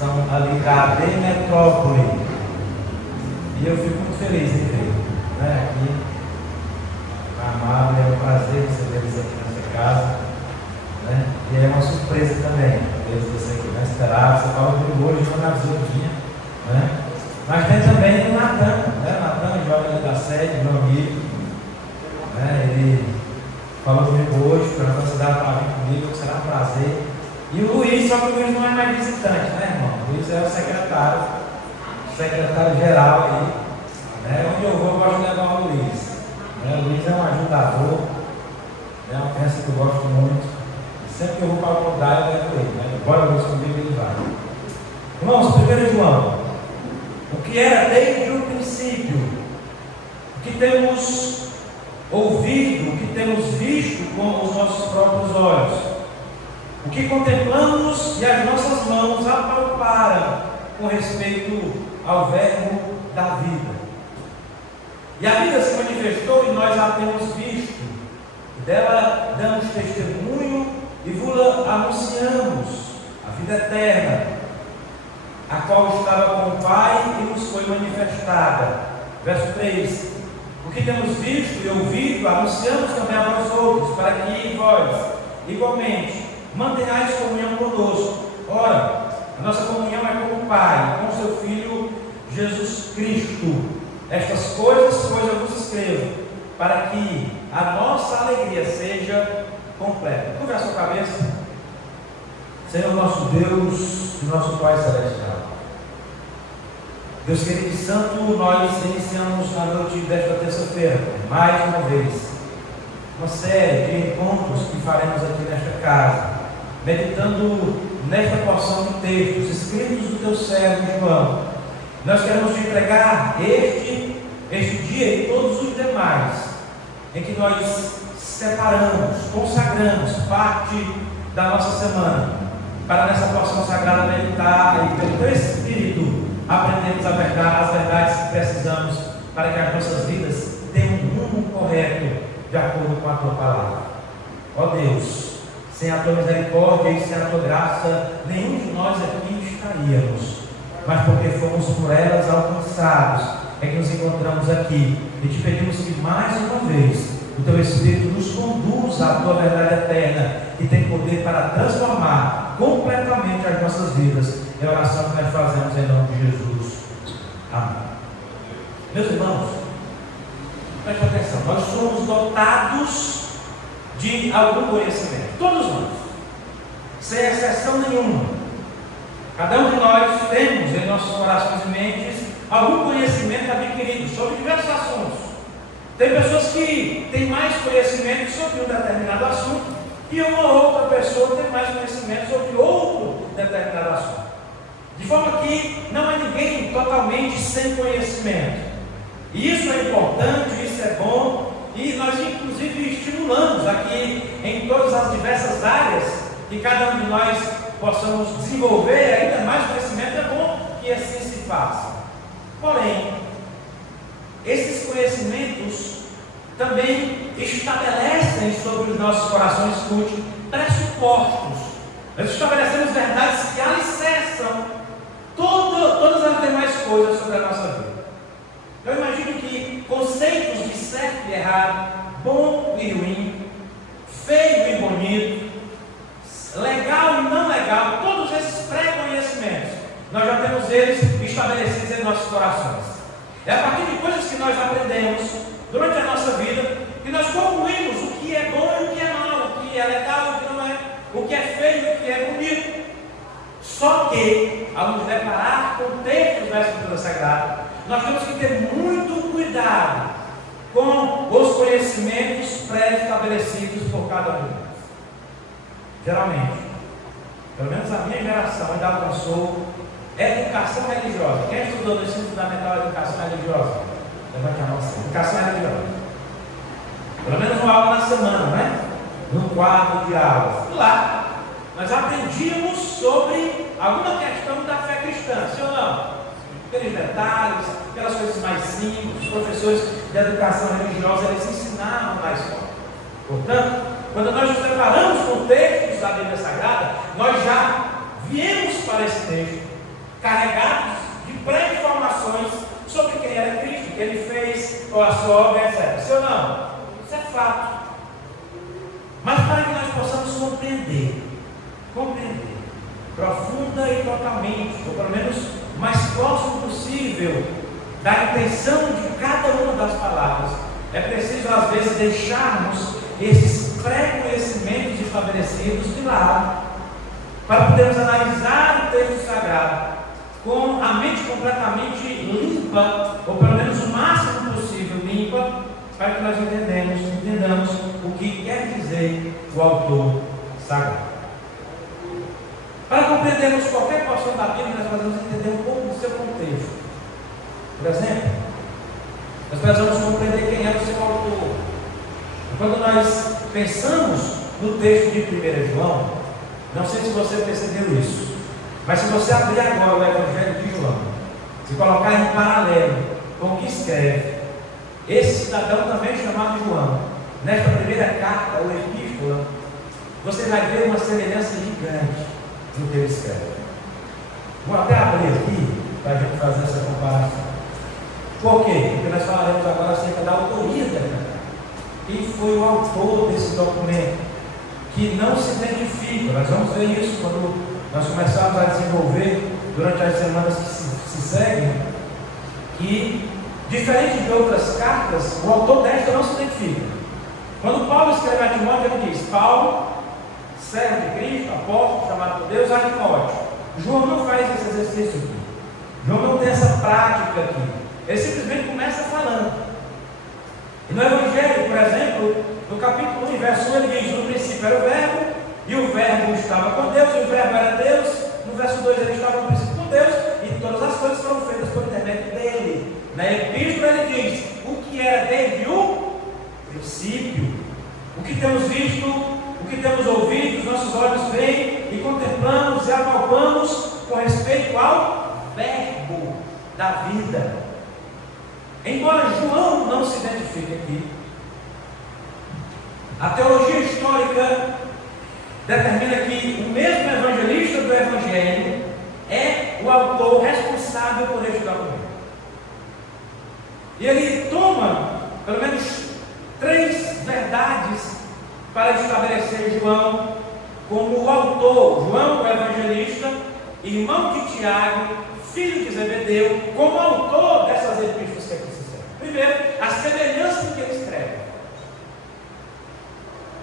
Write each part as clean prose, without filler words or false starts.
são ali da AD Metrópole. E eu fico muito feliz em ver, né, aqui, amado, é um prazer recebê-los aqui nessa casa, né, e é uma surpresa também, talvez você que não esperava, você fala comigo hoje, quando avisou que vinha, né, mas tem também o Natan, né, Natan, jovem ali da sede, meu amigo, né, ele falou comigo hoje, perguntou se dava para vir comigo, que será um prazer. E o Luiz, só que o Luiz não é mais visitante, né, irmão? O Luiz é o secretário-geral aí, né? Onde eu vou, eu gosto de levar o Luiz. Né? O Luiz é um ajudador, é uma peça que eu gosto muito. Sempre que eu vou para o lugar, eu levo ele, né? Bora Luiz comigo, ele vai. Irmãos, 1 João, o que era desde o princípio, o que temos ouvido, o que temos visto com os nossos próprios olhos, o que contemplamos e as nossas mãos apalparam com respeito ao verbo da vida. E a vida se manifestou e nós a temos visto. Dela damos testemunho e vos-la anunciamos, a vida eterna, a qual estava com o Pai e nos foi manifestada. Verso 3. O que temos visto e ouvido, anunciamos também a vós outros, para que vós, igualmente, mantenhais comunhão conosco. Ora, a nossa comunhão é com o Pai, com o seu Filho Jesus Cristo. Estas coisas, pois, eu vos escrevo, para que a nossa alegria seja completa. Curva a sua cabeça. Senhor nosso Deus e nosso Pai Celestial, Deus querido e santo, nós iniciamos na noite desta terça-feira, mais uma vez, uma série de encontros que faremos aqui nesta casa, meditando nesta porção de textos escritos do teu servo João. Nós queremos te entregar este dia e todos os demais, em que nós separamos, consagramos parte da nossa semana, para nessa porção sagrada meditar e pelo teu Espírito aprendemos as verdades que precisamos para que as nossas vidas tenham um rumo correto de acordo com a tua palavra. Ó Deus, sem a tua misericórdia e sem a tua graça, nenhum de nós aqui estaríamos, mas porque fomos por elas alcançados, é que nos encontramos aqui e te pedimos que mais uma vez o teu Espírito nos conduza à tua verdade eterna, que tem poder para transformar completamente as nossas vidas. É a oração que nós fazemos em nome de Jesus. Amém. Meus irmãos, preste atenção, nós somos dotados de algum conhecimento, todos nós, sem exceção nenhuma. Cada um de nós temos em nossos corações e mentes algum conhecimento adquirido sobre diversos assuntos. Tem pessoas que têm mais conhecimento sobre um determinado assunto e uma outra pessoa tem mais conhecimento sobre outro determinado assunto. De forma que não há ninguém totalmente sem conhecimento. E isso é importante, isso é bom, e nós inclusive estimulamos aqui em todas as diversas áreas que cada um de nós possamos desenvolver ainda mais conhecimento. É bom que assim se faça. Porém, esses conhecimentos também estabelecem sobre os nossos corações, escute, pressupostos. Nós estabelecemos verdades que alicerçam todas as demais coisas sobre a nossa vida. Eu imagino que conceitos de certo e errado, bom e ruim, feio e bonito, legal e não legal, todos esses pré-conhecimentos, nós já temos eles estabelecidos em nossos corações. É a partir de coisas que nós aprendemos durante a nossa vida que nós concluímos o que é bom e o que é mau, o que é legal e o que não é, o que é feio e o que é bonito. Só que, ao nos deparar com textos da Escritura Sagrada, nós temos que ter muito cuidado com os conhecimentos pré-estabelecidos por cada um de nós. Geralmente, pelo menos a minha geração ainda alcançou educação religiosa. Quem estudou no ensino fundamental de educação religiosa? Levante a mão assim. Educação religiosa. Pelo menos uma aula na semana, né? No quadro de aulas. E lá, nós aprendíamos sobre alguma questão da fé cristã, sim ou não? Aqueles detalhes, aquelas coisas mais simples. Os professores de educação religiosa, eles ensinavam na escola. Portanto, quando nós nos preparamos com textos da Bíblia Sagrada, nós já viemos para esse texto carregados de pré-informações sobre quem era Cristo, o que ele fez, ou a sua obra, etc. Sim ou não? Isso é fato. Mas para que nós possamos compreender profunda e totalmente, ou pelo menos o mais próximo possível da intenção de cada uma das palavras, é preciso às vezes deixarmos esses pré-conhecimentos estabelecidos de lado, para podermos analisar o texto sagrado com a mente completamente limpa, ou pelo menos o máximo possível limpa, para que nós entendamos o que quer dizer o autor sagrado. Para compreendermos qualquer porção da Bíblia, nós precisamos entender um pouco do seu contexto. Por exemplo, nós precisamos compreender quem é o seu autor. Quando nós pensamos no texto de 1 João, não sei se você percebeu isso, mas se você abrir agora o Evangelho de João, se colocar em paralelo com o que escreve esse cidadão também chamado João, nesta primeira carta ou epístola, você vai ver uma semelhança gigante no que ele escreve. Vou até abrir aqui para a gente fazer essa comparação. Por quê? Porque nós falaremos agora acerca da autoria dessa carta. Quem foi o autor desse documento que não se identifica? Nós vamos ver isso quando nós começarmos a desenvolver durante as semanas que se seguem, que diferente de outras cartas, o autor desta não se identifica. Quando Paulo escreve a Timóteo, ele diz: Paulo, servo de Cristo, apóstolo, chamado por Deus, a Timóteo. João não faz esse exercício aqui. João não tem essa prática aqui. Ele simplesmente começa falando. E no Evangelho, por exemplo, no capítulo 1, verso 1, ele diz: no princípio era o Verbo, e o Verbo estava com Deus, e o Verbo era Deus. No verso 2, ele estava no princípio com Deus, e todas as coisas foram feitas por intermédio dele. Na epístola ele diz: o que era desde o princípio, o que temos visto, o que temos ouvido, os nossos olhos veem e contemplamos e apalpamos com respeito ao Verbo da vida. Embora João não se identifique aqui, a teologia histórica determina que o mesmo evangelista do Evangelho é o autor responsável por este documento. E ele toma, pelo menos, 3 verdades para estabelecer João como o autor. João, o evangelista, irmão de Tiago, filho de Zebedeu, como autor dessas epístolas que aqui se segue. Primeiro, a semelhança do que ele escreve.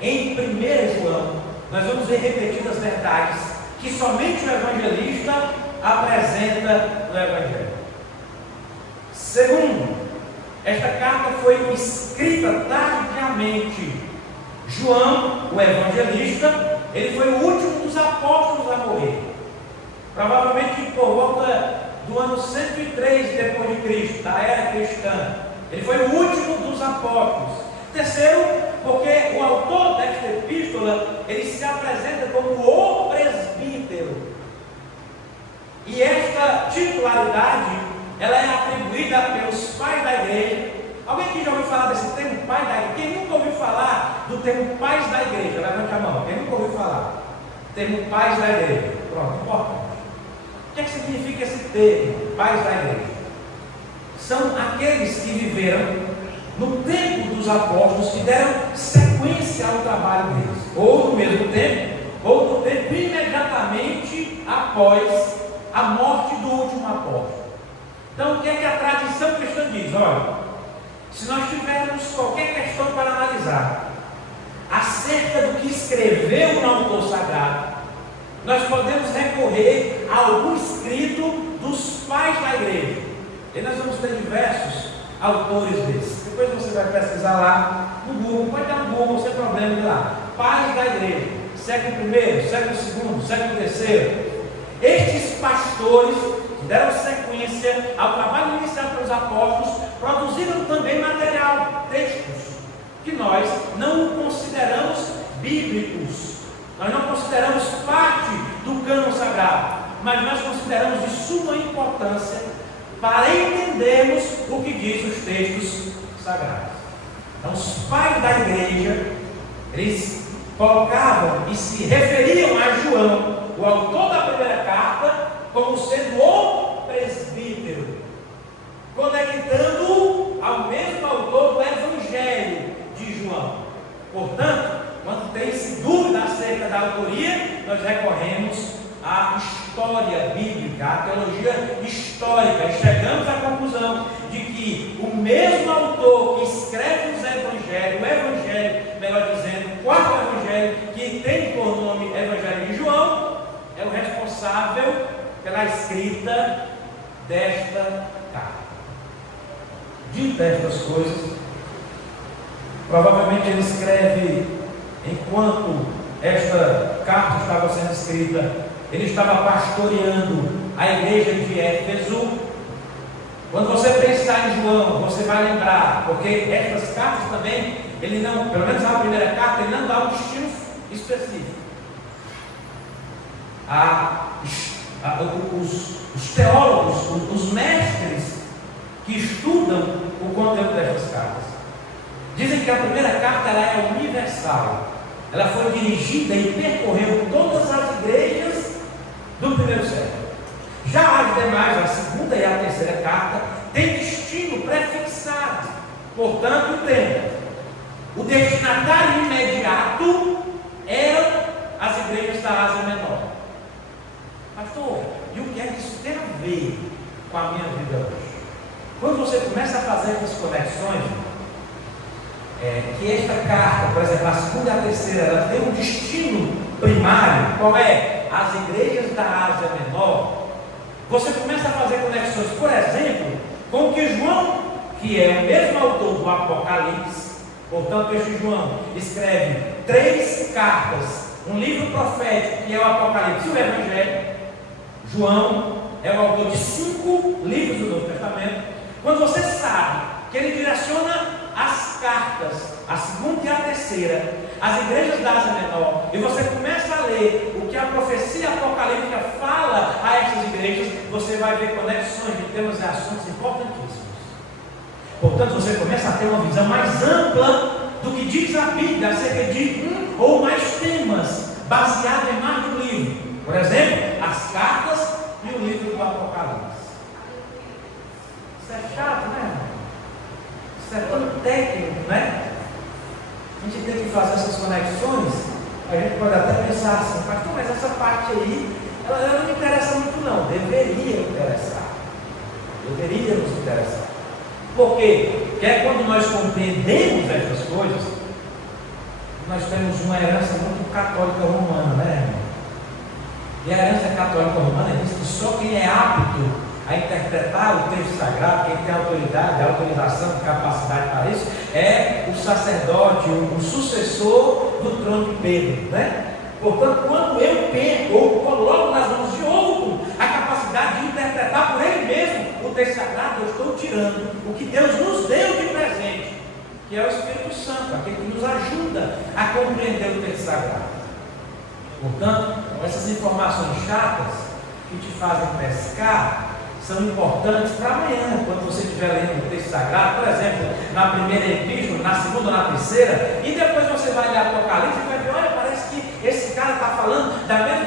Em 1 João, nós vamos ver repetidas verdades que somente o evangelista apresenta no Evangelho. Segundo, esta carta foi escrita tardiamente. João, o evangelista, ele foi o último dos apóstolos a morrer. Provavelmente por volta do ano 103 depois de Cristo, da era cristã. Ele foi o último dos apóstolos. Terceiro, porque o autor desta epístola, ele se apresenta como o presbítero. E esta titularidade, ela é atribuída pelos pais da igreja. Alguém que já ouviu falar desse termo, pai da igreja? Quem nunca ouviu falar do termo pais da igreja? Levante a mão. Quem nunca ouviu falar? Termo pais da igreja. Pronto, importante. O que é que significa esse termo, pais da igreja? São aqueles que viveram no tempo dos apóstolos, que deram sequência ao trabalho deles, ou no mesmo tempo, ou no tempo imediatamente após a morte do último apóstolo. Então, o que é que a tradição cristã diz? Olha, se nós tivermos qualquer questão para analisar acerca do que escreveu no autor sagrado, nós podemos recorrer a algum escrito dos pais da igreja. E nós vamos ter diversos autores desses. Depois você vai pesquisar lá no Google, pode dar no Google sem problema de lá. Pais da igreja, século I, século II, século III. Estes pastores que deram sequência ao trabalho iniciado pelos apóstolos, produziram também material, textos, que nós não consideramos bíblicos. Nós não consideramos parte do cânon sagrado, mas nós consideramos de suma importância para entendermos o que diz os textos sagrados. Então, os pais da igreja, eles colocavam e se referiam a João, o autor da primeira carta, como sendo o presbítero, conectando ao mesmo autor do Evangelho de João. Portanto, quando tem-se dúvida acerca da autoria, nós recorremos à história bíblica, à teologia histórica, e chegamos à conclusão de que o mesmo autor que escreve os evangelhos, o evangelho, melhor dizendo, o quarto evangelho, que tem por nome Evangelho de João, é o responsável pela escrita desta carta. Dito estas coisas, provavelmente ele escreve enquanto esta carta estava sendo escrita. Ele estava pastoreando a igreja de Éfeso. Quando você pensar em João, você vai lembrar, porque estas cartas também, ele não, pelo menos a primeira carta, ele não dá um destino específico. Os teólogos, os mestres que estudam o conteúdo destas cartas, dizem que a primeira carta ela é universal. Ela foi dirigida e percorreu todas as igrejas do primeiro século. Já as demais, a segunda e a terceira carta, têm destino prefixado. Portanto, entenda, o destinatário imediato eram as igrejas da Ásia Menor. Pastor, e o que é que isso tem a ver com a minha vida hoje? Quando você começa a fazer essas conexões, que esta carta, por exemplo, a segunda e a terceira, ela tem um destino primário, qual é? As igrejas da Ásia Menor. Você começa a fazer conexões, por exemplo, com que João, que é o mesmo autor do Apocalipse, portanto, este João escreve 3 cartas, um livro profético, que é o Apocalipse e o Evangelho. João é o autor de 5 livros do Novo Testamento. Quando você sabe que ele direciona as cartas, a segunda e a terceira, as igrejas da Ásia Menor, e você começa a ler o que a profecia apocalíptica fala a essas igrejas, você vai ver conexões de temas e assuntos importantíssimos. Portanto, você começa a ter uma visão mais ampla do que diz a Bíblia acerca de um ou mais temas, baseado em mais de um livro. Por exemplo, as cartas e o livro do Apocalipse. Isso é chato, né, irmão? Isso é tão técnico, né? A gente tem que fazer essas conexões. A gente pode até pensar assim, pastor, mas essa parte aí, ela não interessa muito não. Deveria interessar. Deveria nos interessar. Por quê? Porque é quando nós compreendemos essas coisas, nós temos uma herança muito católica romana, né, irmão? E a herança católica romana diz que só quem é apto a interpretar o texto sagrado, quem tem autoridade, autorização, capacidade para isso, é o sacerdote, o sucessor do trono de Pedro, né? Portanto, quando eu pego ou coloco nas mãos de outro a capacidade de interpretar por ele mesmo o texto sagrado, eu estou tirando o que Deus nos deu de presente, que é o Espírito Santo, aquele que nos ajuda a compreender o texto sagrado. Portanto, essas informações chatas que te fazem pescar são importantes para amanhã, quando você estiver lendo o texto sagrado, por exemplo, na primeira epístola, na segunda ou na terceira, e depois você vai ler Apocalipse e vai ver, olha, parece que esse cara está falando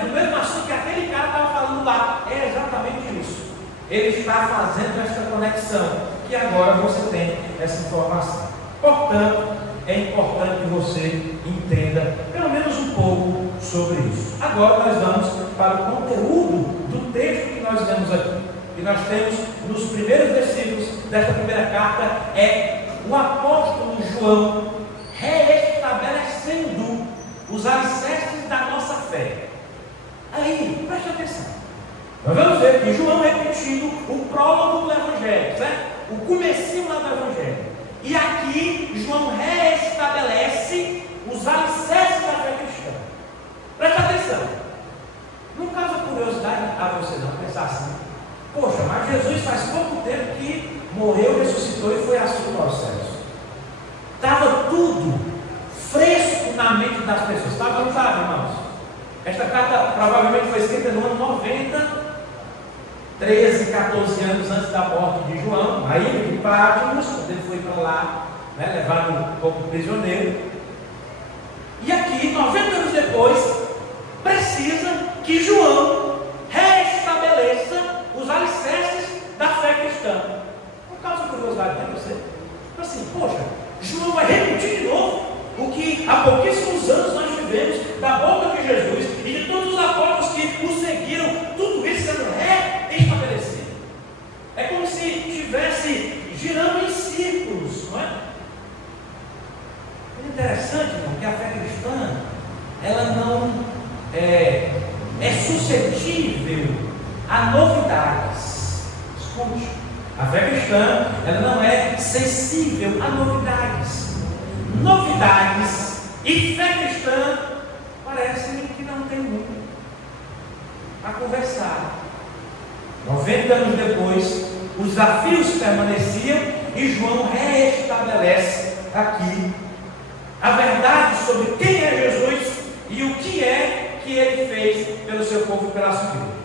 do mesmo assunto que aquele cara estava falando lá. É exatamente isso. Ele está fazendo esta conexão, e agora você tem essa informação. Portanto, é importante que você entenda pelo menos um pouco sobre isso. Agora nós vamos para o conteúdo do texto que nós lemos aqui. Que nós temos nos primeiros versículos desta primeira carta é o apóstolo João reestabelecendo os alicerces da nossa fé. Aí, preste atenção. Nós vamos ver que João repetindo o prólogo do Evangelho, certo? O comecinho lá do Evangelho. E aqui João reestabelece os alicerces da fé cristã. Preste atenção. Não causa curiosidade a você não pensar assim. Poxa, mas Jesus faz pouco tempo que morreu, ressuscitou e foi assunto aos céus. Estava tudo fresco na mente das pessoas. Estava ou não estava, irmãos? Esta carta provavelmente foi escrita no ano 90, 13, 14 anos antes da morte de João, na ilha de Patmos, quando ele foi para lá, né, levado como prisioneiro. E aqui, 90 anos depois, precisa que João restabeleça os alicerces novidades. Escute, a fé cristã, ela não é sensível a novidades. Novidades e fé cristã parecem que não tem muito a conversar. 90 anos depois, os desafios permaneciam e João reestabelece aqui a verdade sobre quem é Jesus e o que é que ele fez pelo seu povo e pela sua igreja.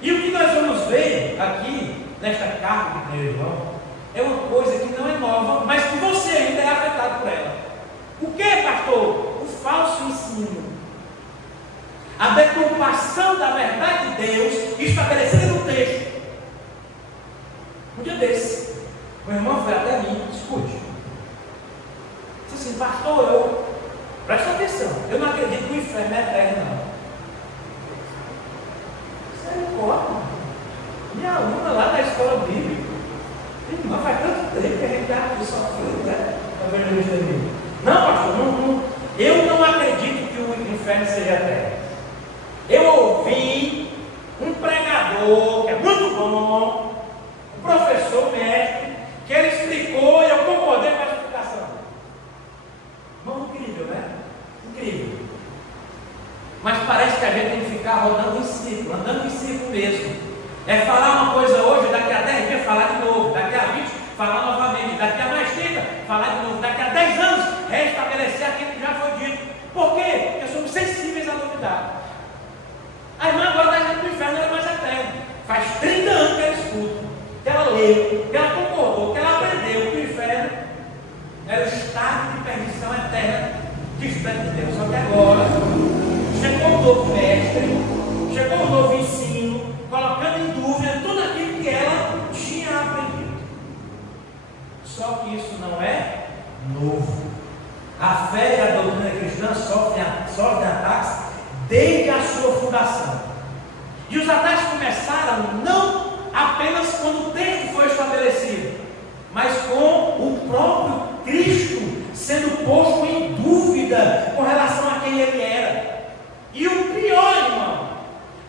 E o que nós vamos ver aqui nesta carta de 1 João é uma coisa que não é nova, mas que você ainda é afetado por ela. O que é, pastor? O falso ensino. A deturpação da verdade de Deus estabelecida no texto. Um dia desse, meu irmão foi até mim, escute. Disse assim, pastor, presta atenção, eu não acredito que o inferno é eterno, não. Sério, como? Minha aluna lá na escola bíblica, irmã, faz tanto tempo que a gente está aqui sofrendo, né? Está vendo isso aí? Não, pastor, não, eu não acredito que o inferno seja eterno. Eu ouvi um pregador, que é muito bom, um professor mestre, que ele explicou e eu concordei com a explicação. Irmão, incrível, né? Incrível. Mas parece que a gente tem que ficar rodando em círculo, andando em círculo mesmo. É falar uma coisa hoje, daqui a 10 dias falar de novo, daqui a 20 falar novamente, daqui a mais 30 falar de novo, daqui a 10 anos restabelecer aquilo que já foi dito. Por quê? Porque somos sensíveis à novidade. A irmã agora está dizendo que o inferno não é mais eterno. Faz 30 anos que ela escuta, que ela leu, que ela concordou, que ela aprendeu que o inferno era o estado de perdição eterna distante de Deus. Só que agora chegou um novo mestre, chegou um novo ensino, colocando em dúvida tudo aquilo que ela tinha aprendido. Só que isso não é novo. A fé e a doutrina cristã sofrem ataques desde a sua fundação. E os ataques começaram não apenas quando o texto foi estabelecido, mas com o próprio Cristo sendo posto em dúvida com relação a quem ele era. E o pior, irmão,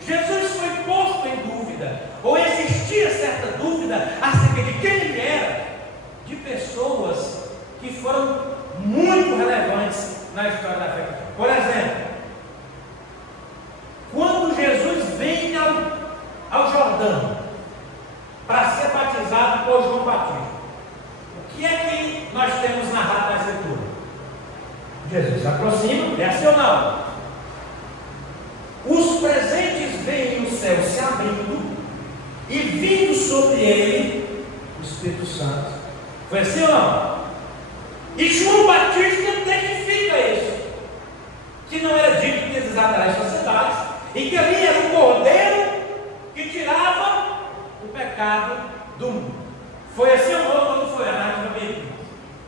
Jesus foi posto em dúvida, ou existia certa dúvida acerca de quem ele era, de pessoas que foram muito relevantes na história da fé. Por exemplo, quando Jesus vem ao Jordão para ser batizado por João Batista, o que é que nós temos narrado na Escritura? Jesus se aproxima, desce ou não? Os presentes veem o céu se abrindo e vindo sobre ele o Espírito Santo. Foi assim ou não? E João Batista testifica isso, que não era dito que desataria as sociedades, e que ali era o cordeiro que tirava o pecado do mundo. Foi assim ou não foi?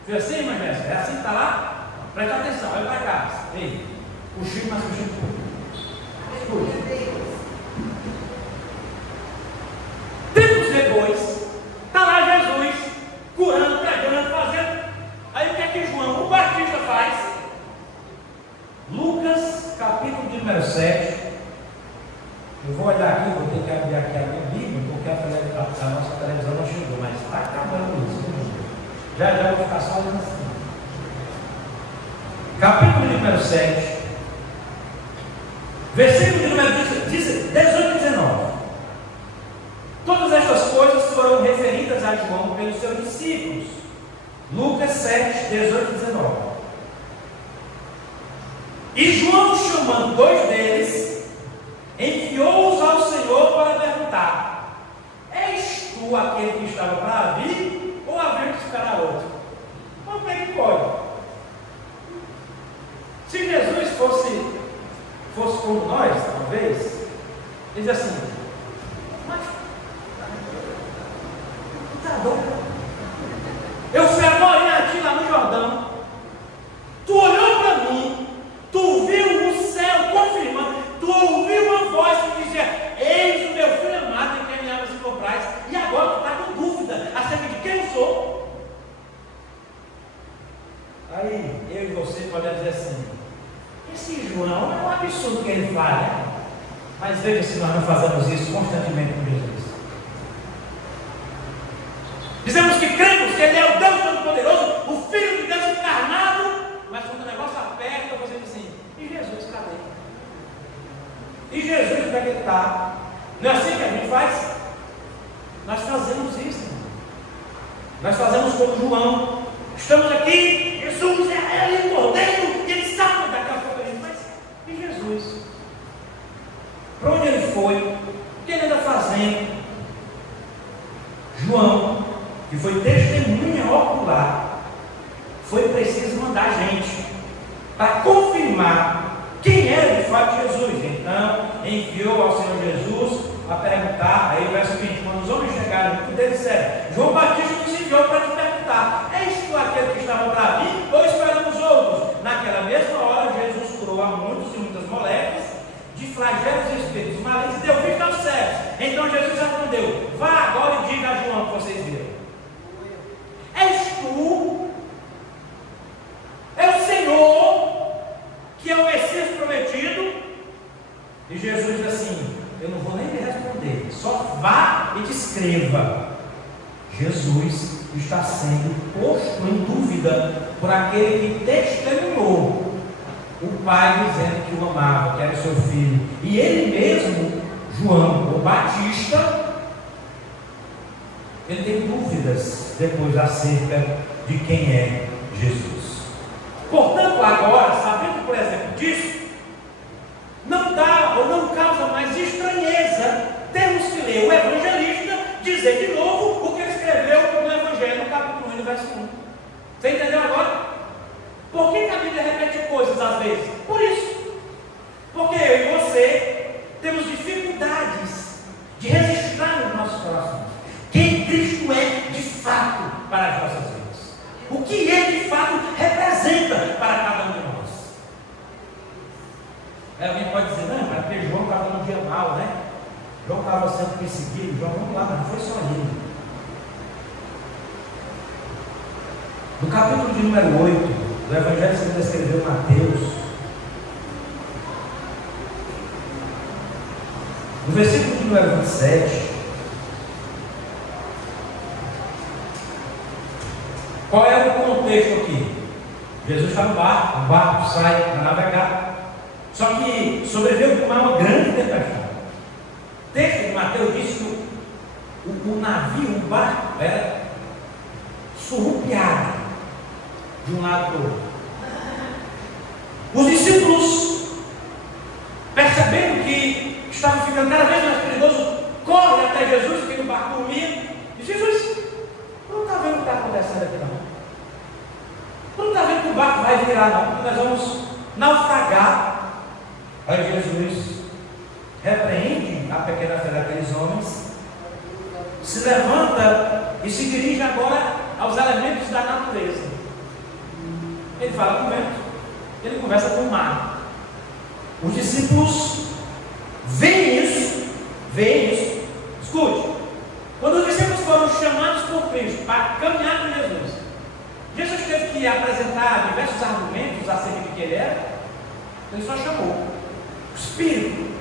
Foi assim, irmã Jéssica? É assim que está lá? Presta atenção, olha para cá. Ei, puxinho, mas puxinho um pouco. Escute. Tempos depois, está lá Jesus, curando, pregando, fazendo. Aí o que é que João, o Batista, faz? Lucas, capítulo de número 7. Eu vou olhar aqui, vou ter que abrir aqui a minha Bíblia, porque a nossa televisão não chegou, mas está acabando isso. Já vou ficar só olhando assim. Capítulo de número 7, versículo de número 18 e 19. Todas estas coisas foram referidas a João pelos seus discípulos. Lucas 7, 18 e 19. E João, chamando dois deles, enviou-os ao Senhor para perguntar: és tu aquele que estava para vir, ou havemos que esperar outro? Como é que pode? Se Jesus fosse como nós, talvez, ele diz assim: mas está doido? Eu fui agora a ti lá no Jordão, tu olhou para mim, tu viu o céu confirmando, tu ouviu uma voz que dizia: eis o meu filho amado em quem me amas e comprais, e agora tu está com dúvida acerca de quem eu sou. Aí eu e você podemos dizer assim: esse João é um absurdo que ele fala, né? Mas veja se nós não fazemos isso constantemente com Jesus. de Jesus onde é que ele está. Não é assim que a gente faz? Nós fazemos isso, irmão. Nós fazemos como João. Estamos aqui, Jesus é ele, o Cordeiro, e ele sabe daqui a pouco ele, mas e Jesus? Para onde ele foi? O que ele anda fazendo? João, que foi testemunha ocular, foi preciso mandar gente para confirmar quem era de fato Jesus. Então, enviou ao Senhor Jesus a perguntar, aí o verso 20, quando os homens chegaram, eles disseram: João Batista nos enviou para te perguntar: és tu aquele que estava para vir, ou esperamos outros? Naquela mesma hora, Jesus curou a muitos e muitas moléstias, de flagelos e espíritos malignos, e deu vista aos cegos. Então Jesus respondeu: vá agora e diga a João o que vocês viram. És tu? É o Senhor, que é o Messias prometido? E Jesus diz assim: eu não vou nem lhe responder, só vá e descreva. Jesus está sendo posto em dúvida por aquele que testemunhou o pai dizendo que o amava, que era o seu filho, e ele mesmo, João, o Batista, ele tem dúvidas depois acerca de quem é Jesus. Portanto, agora, sabendo por exemplo disso, não dá ou não causa mais estranheza termos que ler o evangelista dizer de novo o que ele escreveu no Evangelho, no capítulo 1, no verso 1. Você entendeu agora? Por que a Bíblia repete coisas às vezes? Por isso. Porque eu e você temos dificuldades de registrar nos nossos corações quem Cristo é de fato para as nossas vidas. O que ele de fato representa para cada um de nós. Alguém pode dizer: não, mas porque João estava num dia mal, né? João estava sendo perseguido. João, vamos lá, mas não foi só ele. No capítulo de número 8 do Evangelho segundo escreveu Mateus, no versículo de número 27, qual é o contexto aqui? Jesus está no barco, o barco sai para navegar, só que sobreveio uma grande tempestade. O texto de Mateus diz que o navio, o barco, era surrupiado de um lado para o outro. Os discípulos, percebendo que estava ficando cada vez mais perigoso, correm até Jesus, que no barco dormia, e diz: Jesus, não está vendo o que está acontecendo aqui não está vendo que o barco vai virar não, que nós vamos naufragar. Aí Jesus repreende a pequena fé daqueles homens, se levanta e se dirige agora aos elementos da natureza. Ele fala com o vento, ele conversa com o mar. Os discípulos veem isso. Escute, quando os discípulos foram chamados por Cristo para caminhar com Jesus teve que apresentar diversos argumentos acerca de quem ele era. Ele só chamou. O Espírito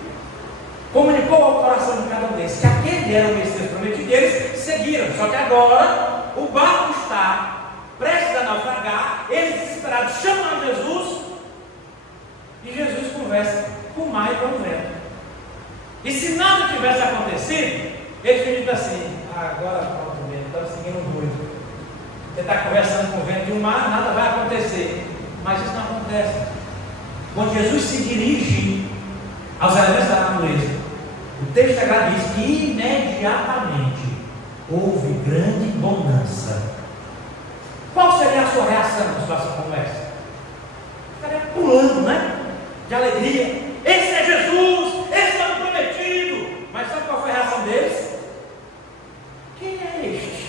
comunicou ao coração de cada um deles que aquele era o Messias prometido, e eles seguiram. Só que agora o barco está prestes a naufragar, eles desesperados chamam a Jesus, e Jesus conversa com o mar e com o vento. E se nada tivesse acontecido, eles teriam dito assim: agora pronto, o vento está seguindo o doido. Você está conversando com o vento e o mar, nada vai acontecer. Mas isso não acontece. Quando Jesus se dirige aos elementos da natureza, o texto sagrado diz que imediatamente houve grande bonança. Qual seria a sua reação numa situação como essa? Ficaria pulando, né? De alegria. Esse é Jesus, esse é o prometido. Mas sabe qual foi a reação deles? Quem é este?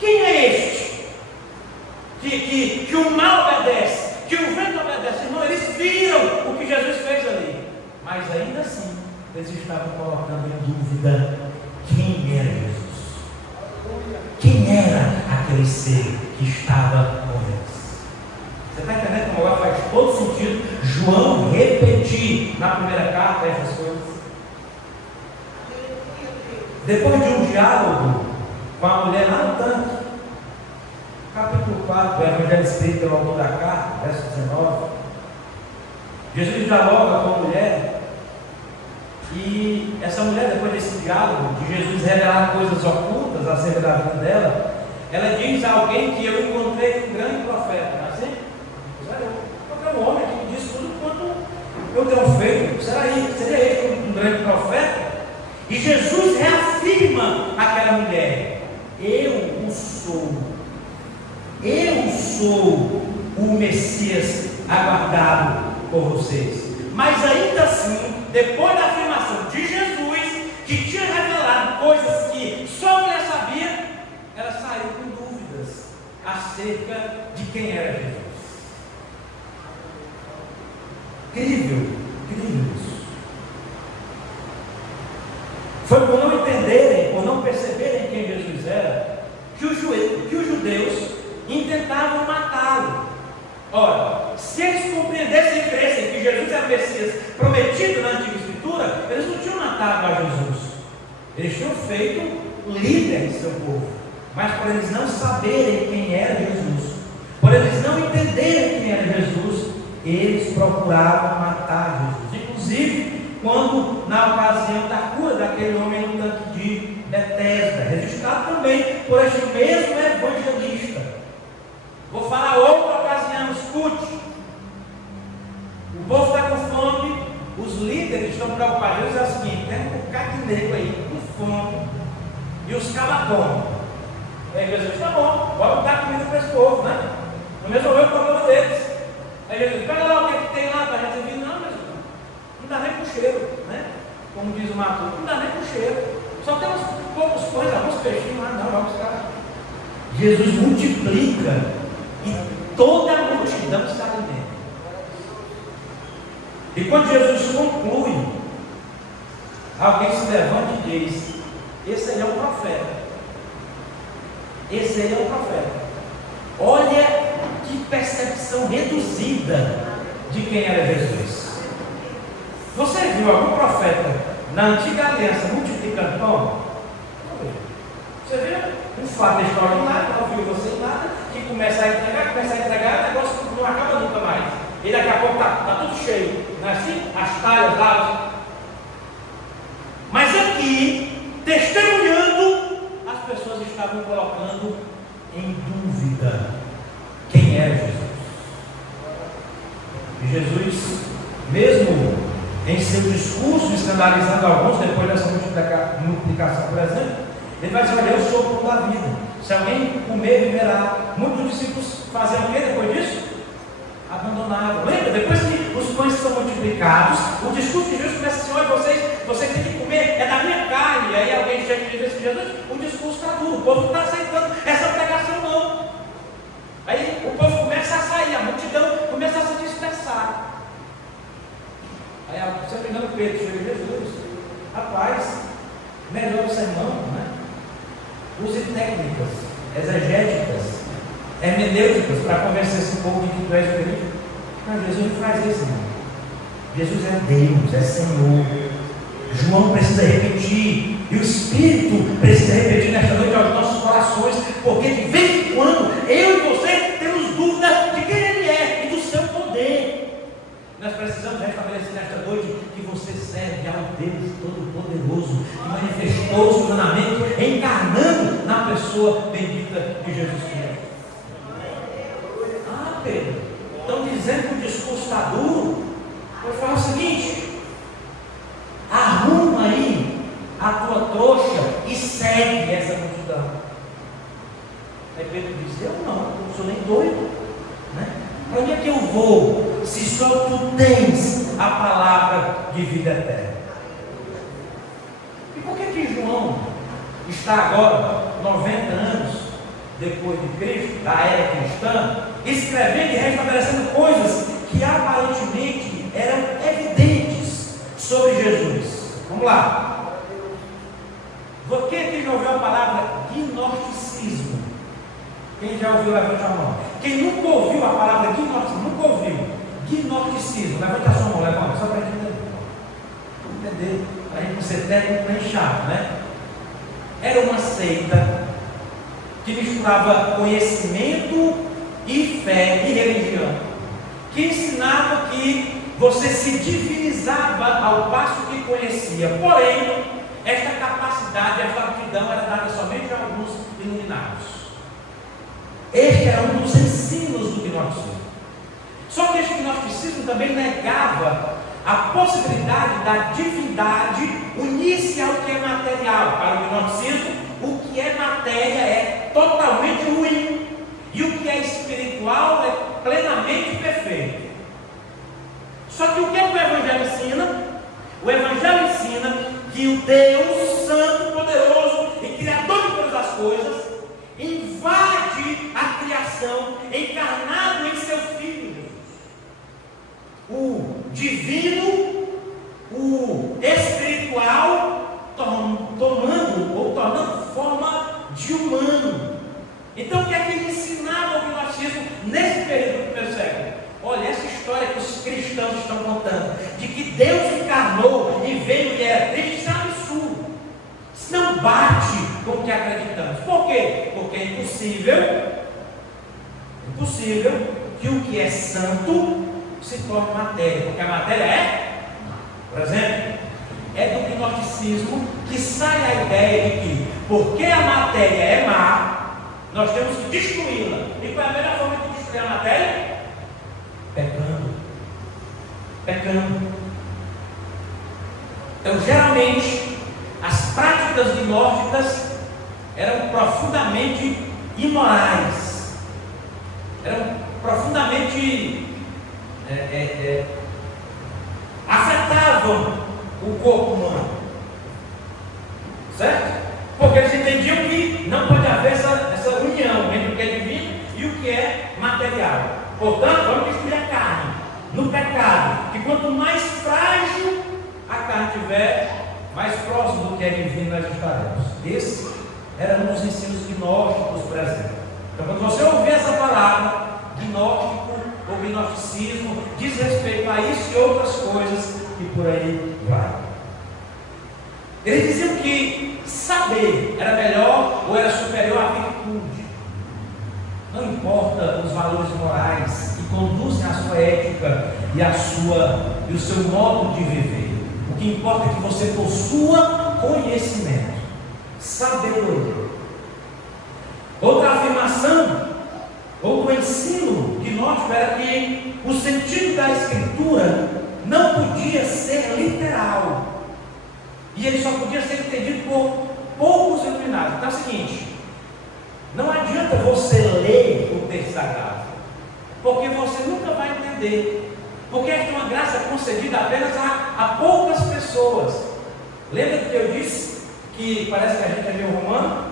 Quem é este? Que o mar obedece, que o vento obedece. Irmão, eles viram o que Jesus fez ali. Mas ainda assim, eles estavam colocando em dúvida quem era Jesus. Quem era aquele ser que estava com eles? Você está entendendo como agora faz todo sentido João repetir na primeira carta essas coisas? Depois de um diálogo com a mulher lá no tanque, capítulo 4 do Evangelho escrito pelo autor da carta, verso 19, Jesus dialoga com a mulher E essa mulher, depois desse diálogo, de Jesus revelar coisas ocultas acerca da vida dela, ela diz a alguém que eu encontrei um grande profeta. Não é assim? Qualquer um homem que me diz tudo quanto eu tenho feito. Seria ele um grande profeta? E Jesus reafirma àquela mulher: eu o sou. Eu sou o Messias aguardado por vocês. Mas ainda assim, depois da afirmação de Jesus, que tinha revelado coisas que só a mulher sabia, ela saiu com dúvidas acerca de quem era Jesus. Incrível isso. Foi por não entenderem, por não perceberem quem Jesus era, que os judeus intentavam matá-lo. Ora, se eles compreendessem e crescem que Jesus era o Messias prometido na Antiga Escritura, eles não tinham matado a Jesus. Eles tinham feito líder de seu povo. Mas por eles não saberem quem era Jesus, por eles não entenderem quem era Jesus, eles procuravam matar Jesus. Inclusive, quando na ocasião da cura daquele homem no tanque de Betesda, registrado também por este mesmo evangelista. Vou falar outra ocasião, escute. O povo está com fome, os líderes estão preocupados. Eles dizem assim: tem um bocado de negro aí, com fome, e os cabacões. Aí Jesus: tá bom, bora dar comida para esse povo, né? Não resolveu o problema deles. Aí Jesus: pega lá o que tem lá para a gente vir. Não, Jesus, não dá nem para o cheiro, né? Como diz o Matuto, não dá nem para o cheiro. Só tem uns poucos pães, alguns peixinhos lá, não, vamos buscar. Jesus multiplica e toda a multidão está ali dentro. E quando Jesus conclui, alguém se levanta e diz: esse aí é o profeta. Esse aí é o profeta. Olha que percepção reduzida de quem era Jesus. Você viu algum profeta na antiga aliança multiplicando pão? Você viu um fato extraordinário, não viu você em nada, que começa a entregar, o negócio não acaba nunca mais. E daqui a pouco está tudo cheio, não é assim? As talhas lá. Mas aqui, testemunhando, as pessoas estavam colocando em dúvida quem era Jesus. E Jesus, mesmo em seu discurso, escandalizando alguns, depois dessa multiplicação, por exemplo, ele vai dizer: olha, eu sou o pão da vida. Se alguém comer, viverá. Muitos discípulos faziam o que depois disso? Abandonavam. Lembra? Depois que os pães são multiplicados, o discurso de Jesus começa assim: olha, vocês têm que comer, é da minha carne. Aí alguém chega e diz assim: Jesus, o discurso está duro, o povo não está aceitando essa pregação não. Aí o povo começa a sair, a multidão começa a se dispersar. Aí, se eu não me engano, Pedro chega a Jesus: rapaz, melhor o sermão, né? Use técnicas exegéticas, hermenêuticas, para convencer esse povo de que tu és o Cristo. Mas Jesus não faz isso, não. Jesus é Deus, é Senhor. João precisa repetir, e o Espírito precisa repetir nesta noite aos nossos corações, porque de vez em quando eu e você temos dúvida de quem Ele é e do seu poder. Nós precisamos restabelecer nesta noite que você serve ao Deus Todo-Poderoso, que manifestou soberanamente, encarnando na pessoa bendita de Jesus Cristo. Ah, Pedro, estão dizendo que o discurso está duro? Eu falo o seguinte: arruma aí a tua trouxa e segue essa multidão. Aí Pedro diz: eu não sou nem doido, né? Para onde é que eu vou, se só tu tens a palavra de vida eterna? E por que João está agora, 90 anos depois de Cristo, da era cristã, escrevendo e restabelecendo coisas que aparentemente eram evidentes sobre Jesus? Vamos lá. Quem aqui já ouviu a palavra gnosticismo? Quem já ouviu, levante a mão. Quem nunca ouviu a palavra gnosticismo? Nunca ouviu. Gnosticismo, levante a sua mão, levanta, só para a gente entender. Para a gente não ser técnico nem chato, né? Era uma seita que misturava conhecimento e fé e religião, que ensinava que você se divinizava ao passo que conhecia. Porém, esta capacidade, esta aptidão era dada somente a alguns iluminados. Este era um dos ensinos do gnosticismo. Só que este gnosticismo também negava a possibilidade da divindade unir-se ao que é material. Para o gnosticismo, o que é matéria é totalmente ruim, e o que é espiritual é plenamente perfeito. Só que o que o Evangelho ensina? O Evangelho ensina que o Deus Santo, Poderoso e Criador de todas as coisas invade a criação, encarnado em seu Filho Jesus. O divino, o espiritual, tornando forma de humano. Então, o que é que ele ensinava ao gnosticismo nesse período do primeiro século? Olha, essa história que os cristãos estão contando, de que Deus encarnou e veio e era triste, isso é um absurdo. Isso não bate com o que acreditamos. Por quê? Porque é impossível que o que é santo se torne matéria, porque a matéria é, por exemplo, é do gnosticismo que sai a ideia de que, porque a matéria é má, nós temos que destruí-la. E qual é a melhor forma de destruir a matéria? Pecando. Então, geralmente, as práticas gnósticas eram profundamente imorais, eram profundamente afetavam o corpo humano, certo? Porque eles entendiam que não pode haver essa união entre o que é divino e o que é material. Portanto, vamos destruir a carne no pecado, que quanto mais frágil a carne tiver, mais próximo do que é divino nós estaremos. Esse era um dos ensinos gnósticos, por exemplo. Então, quando você ouvir essa palavra, gnóstico ou gnosticismo, diz respeito a isso e outras coisas, e por aí vai. Eles diziam que saber era melhor ou era superior à virtude. Não importa os valores morais que conduzem a sua ética e o seu modo de viver. O que importa é que você possua conhecimento, sabedoria. Outra afirmação, outro ensino gnóstico era que o sentido da Escritura não podia ser literal. E ele só podia ser entendido por poucos iluminados. Então é o seguinte: não adianta você ler o texto sagrado, porque você nunca vai entender. Porque é uma graça concedida apenas a poucas pessoas. Lembra que eu disse que parece que a gente é meio romano?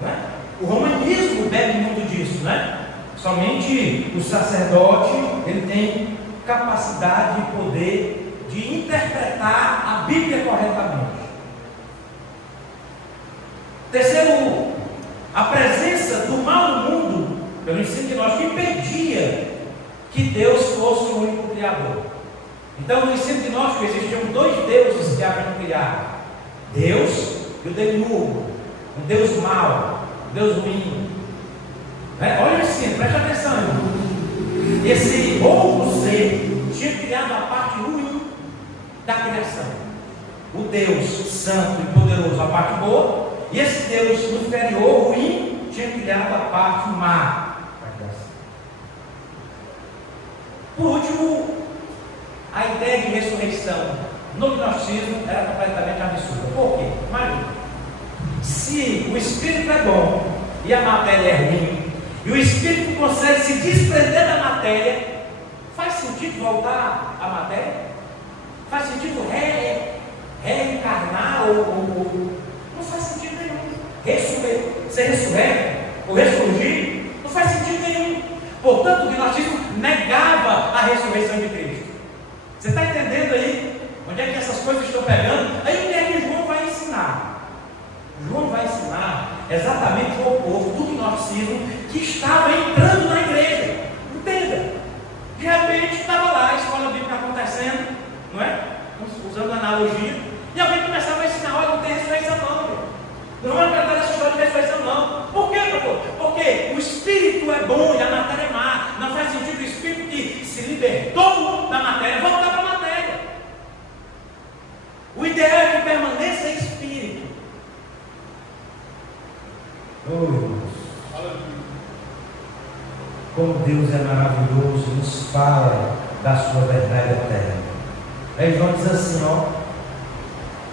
Né? O romanismo bebe muito disso, né? Somente o sacerdote ele tem capacidade e poder de interpretar a Bíblia corretamente. Terceiro, a presença do mal no mundo, pelo ensino de nós, impedia que Deus fosse o único Criador. Então, no ensino de nós, existiam dois deuses que haviam criado: Deus e o demiurgo, um Deus mau, um Deus ruim. Olha o ensino, preste atenção. Esse outro ser tinha criado a parte ruim da criação, o Deus santo e poderoso, a parte boa, e esse Deus inferior, ruim, tinha criado a parte má da criação. Por último, a ideia de ressurreição no gnosticismo era completamente absurda. Por quê? Imagina, se o espírito é bom e a matéria é ruim, e o espírito consegue se desprender da matéria, faz sentido voltar à matéria? Faz sentido reencarnar não faz sentido nenhum. Ser ressurreto ou ressurgir não faz sentido nenhum. Portanto, o gnosticismo negava a ressurreição de Cristo. Você está entendendo aí onde é que essas coisas estão pegando? Aí o que é que João vai ensinar? João vai ensinar exatamente o oposto do gnosticismo que estava entrando na igreja. Entenda? De repente estava lá a escola bíblica acontecendo, não é? Usando analogia, e alguém começava a ensinar: olha, não tem ressurreição não é para dar essa história de ressurreição não. Por quê, doutor? Porque o espírito é bom e a matéria é má. Não faz sentido o espírito que se libertou da matéria voltar para a matéria. Oh, irmãos, como Deus é maravilhoso, nos fala da sua verdade eterna. Aí João diz assim, ó,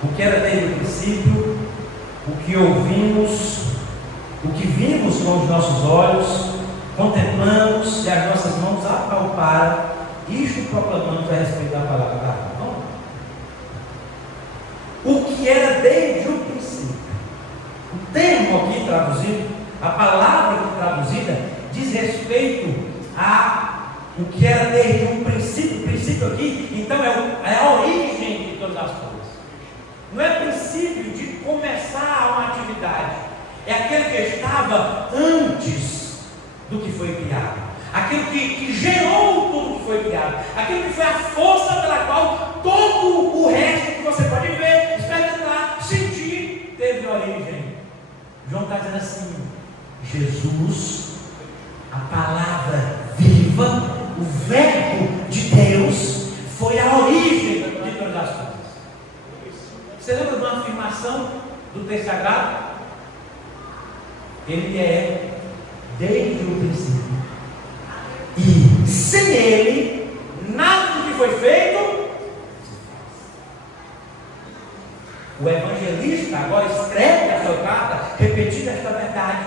o que era desde o princípio, o que ouvimos, o que vimos com os nossos olhos, contemplamos e as nossas mãos apalparam, isto proclamamos a respeito da palavra da vida. O que era desde o princípio. O termo aqui traduzido, a palavra aqui traduzida, diz respeito a o que era desde o princípio. O princípio aqui, então, é a origem de todas as coisas. Não é princípio de começar uma atividade. É aquele que estava antes do que foi criado. Aquele que gerou tudo que foi criado. Aquele que foi a força pela qual todo o resto que você pode ver, experimentar, sentir, teve origem. João está dizendo assim: Jesus, a palavra viva, o verbo de Deus, foi a origem de todas as coisas. Você lembra de uma afirmação do texto sagrado? Ele é desde o princípio. E sem ele, nada do que foi feito. O evangelista agora escreve a sua carta, repetindo esta verdade.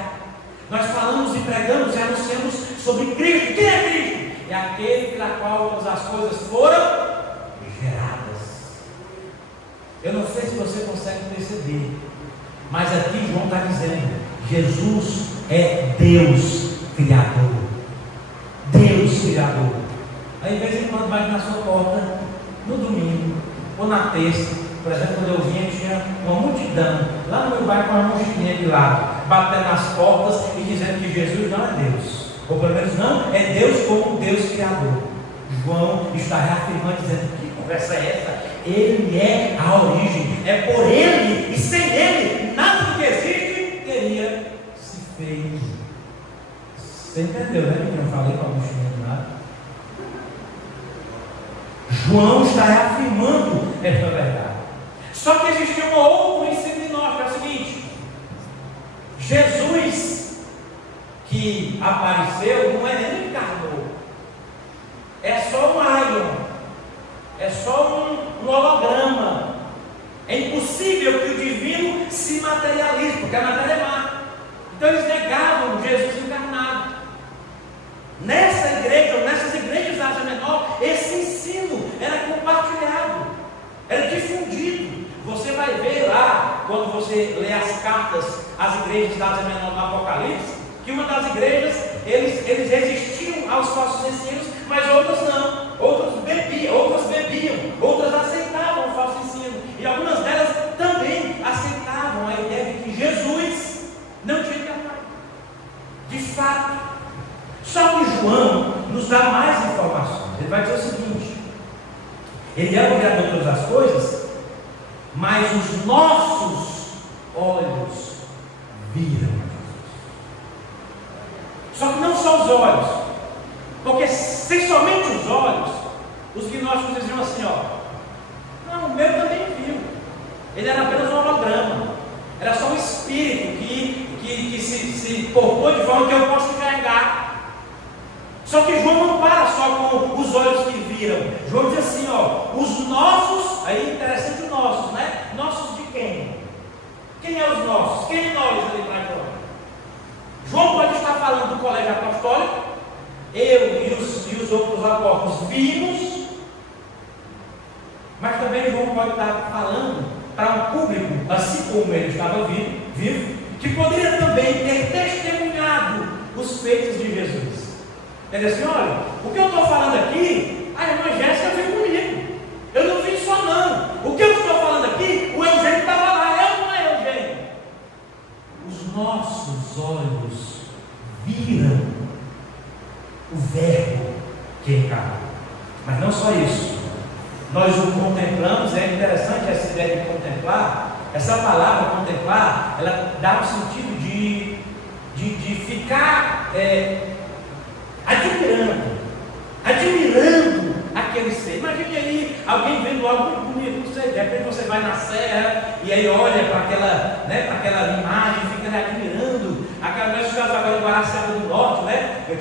Nós falamos e pregamos e anunciamos sobre Cristo. Quem é Cristo? É aquele pela qual todas as coisas foram geradas. Eu não sei se você consegue perceber, mas aqui João está dizendo: Jesus é Deus Criador. Deus Criador. Aí, de vez em quando, bate na sua porta, no domingo, ou na terça. Por exemplo, quando eu vinha, tinha uma multidão, lá no meu bairro, com uma mochilinha de lado, batendo nas portas e dizendo que Jesus não é Deus. Ou pelo menos não é Deus como Deus Criador. João está reafirmando, dizendo: que conversa é essa? Ele é a origem. É por Ele, e sem Ele, nada do que existe teria se feito. Você entendeu, né? Que eu falei com a mochilinha de lado. João está reafirmando essa verdade. Só que existe um outro ensino de nós, que é o seguinte: Jesus que apareceu não é nem encarnou, é só um íon, é só um holograma. É impossível que o divino se materialize, porque a matéria é má. Então eles negavam Jesus encarnado. Nessa igreja, nessas igrejas da Ásia Menor, esse ensino era compartilhado, era difundido. Você vai ver lá, quando você lê as cartas às igrejas da Ásia Menor no Apocalipse, que uma das igrejas, eles resistiam aos falsos ensinos, mas outras não. Outras bebiam, outras aceitavam o falso ensino. E algumas delas também aceitavam a ideia de que Jesus não tinha encarnado. De fato. Só que João nos dá mais informações. Ele vai dizer o seguinte: Ele é o Criador de todas as coisas, mas os nossos olhos viram. Só que não só os olhos, porque sem somente os olhos, os gnósticos diziam assim: não, o meu também viu. Ele era apenas um holograma, era só um espírito que se portou de forma que eu posso enxergar. Só que João não para só com os olhos que viram. João diz assim: os nossos, aí interessante os nossos, né? Nossos de quem? Quem é os nossos? Quem é nós ali para João? João pode estar falando do colégio apostólico, eu e os outros apóstolos vimos, mas também João pode estar falando para um público, assim como ele estava vivo, que poderia também ter testemunhado os feitos de Jesus. Ele diz assim: olha, o que eu estou falando aqui, a irmã Jéssica veio comigo. Eu não vim só não. O que eu estou falando aqui, o Eugênio estava lá. Eu não é Eugênio. Os nossos olhos viram o verbo que encarnou. Mas não só isso. Nós o contemplamos. É interessante essa ideia de contemplar. Essa palavra contemplar, ela dá um sentido de ficar admirando aquele ser. Imagine aí alguém vendo algo muito bonito, não sei, de repente você vai na serra e aí olha para aquela imagem, fica admirando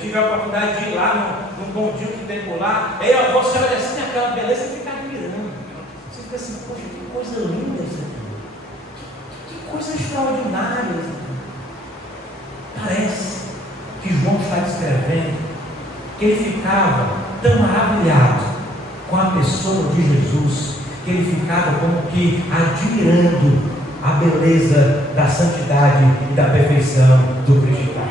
tive a oportunidade de ir lá num bondinho que tem por lá. Aí você olha assim, aquela beleza, e fica admirando. Você fica assim, poxa, que coisa linda isso aqui. Que coisa extraordinária isso aqui. Parece que João está descrevendo que ele ficava tão maravilhado com a pessoa de Jesus, que ele ficava como que admirando a beleza da santidade e da perfeição do crucificado.